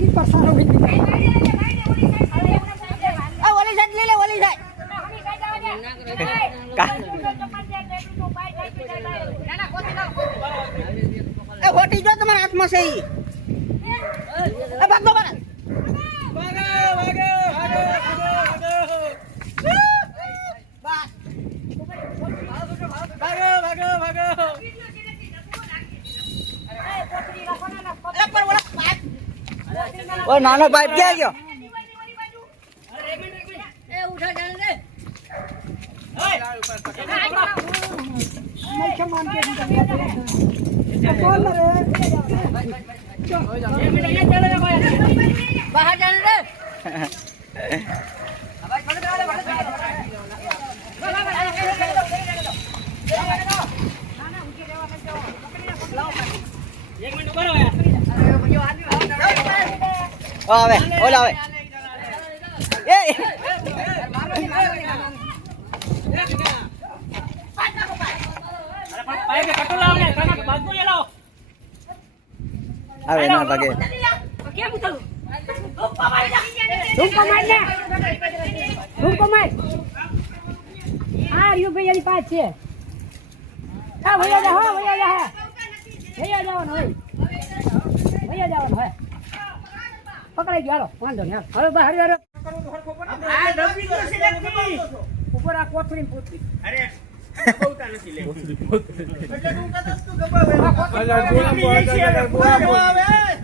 કી પરસારો ભી આ ઓલી સાઈડ લઈ લે ઓલી સાઈડ એ હોટી જો તમારા હાથમાં છે ઈ એ ભાગો બરા ઓ નાનો પાઇપ ક્યાં ગયો નહીં માન કે બોલ રે બહાર જાને રે આવે ઓલા આવે એ આવે ના ભાગે કેમ ઉતરું ધૂમકો માર ને ધૂમકો માર આ યુ ભાઈ પાસ છે આ ભૈયા જા હો ભૈયા જવાનું હોય ભૈયા જવાનું હોય પકડાઈ ગયો હાલો વાંધો નહીં હાલો હવે બહાર યાર આ રબી તો સિલેક્ટ ઉપર આ કોથળી પૂછડી અરે બહુતા નથી લે એટલે તું કદસ તું ગબાવે આ કોથળી આવે